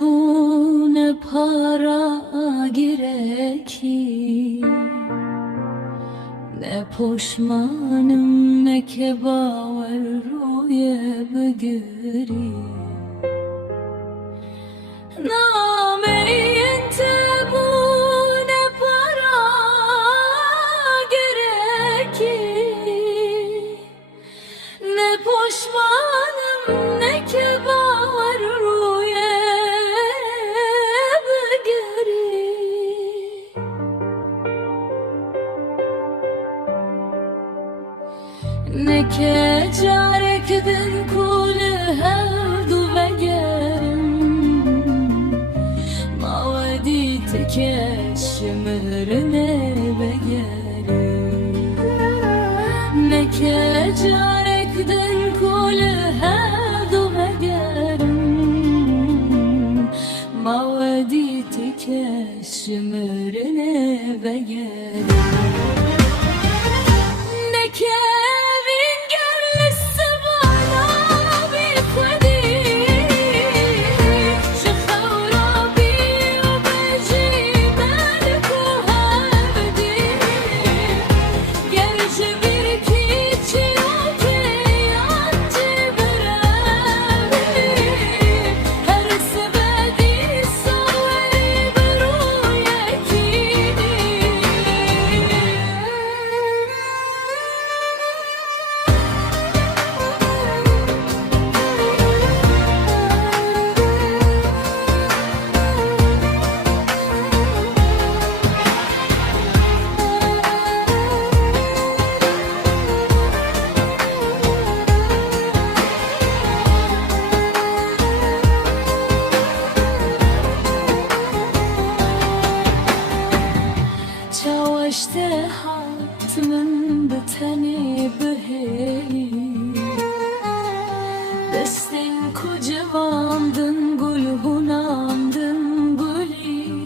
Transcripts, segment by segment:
bune para gerekir, ne poşmanım ne kebaver ruye begeri. Nameyinte bune para gerekir, ne poşmanım ne kebaver ruye begeri. Ne ke carek din kule hevdu vegerim, mavedi teke şimirine begerim. Ne ke carek din kule hevdu vegerim, mavedi teke şimirine begerim. Ne ke çaveşte hatımın biteni beheyi, destin kocavandın gül hunandın gülü.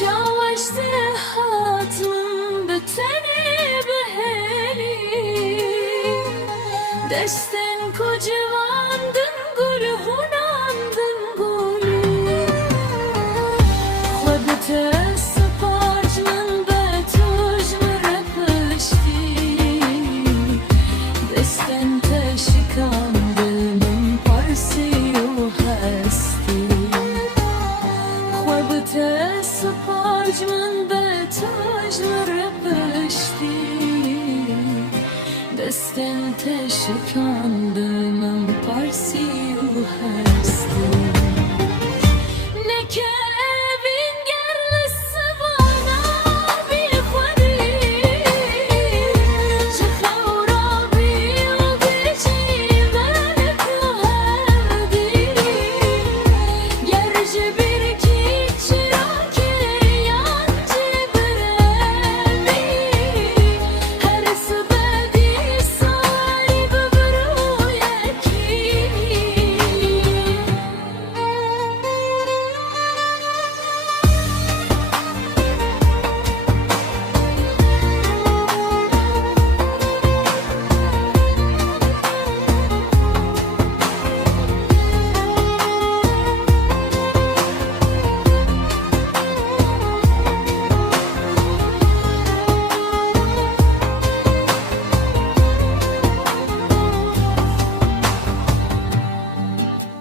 Çaveşte hatımın biteni beheyi, destin kocavandın gül hunandın gülü. Xwebite سپارجمن به تاج رپشتی، دستن تشکاندم پارسی و هستی.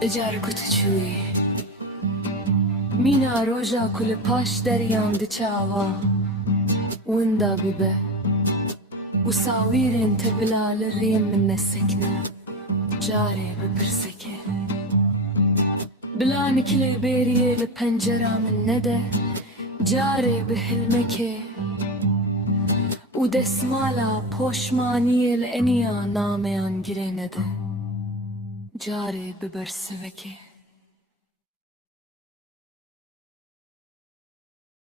اجار کتچوی مینا روژا کل پاش دریان دچاوا وندا بیبه وصاويرين تبلال الريم من السكنة جاري ببرسكه بلان كل بيريه لبنجرة من ندى جاري بهلمكه ودسمالا پوشماني الانيا ناميان گرينده جاري ببرسوكه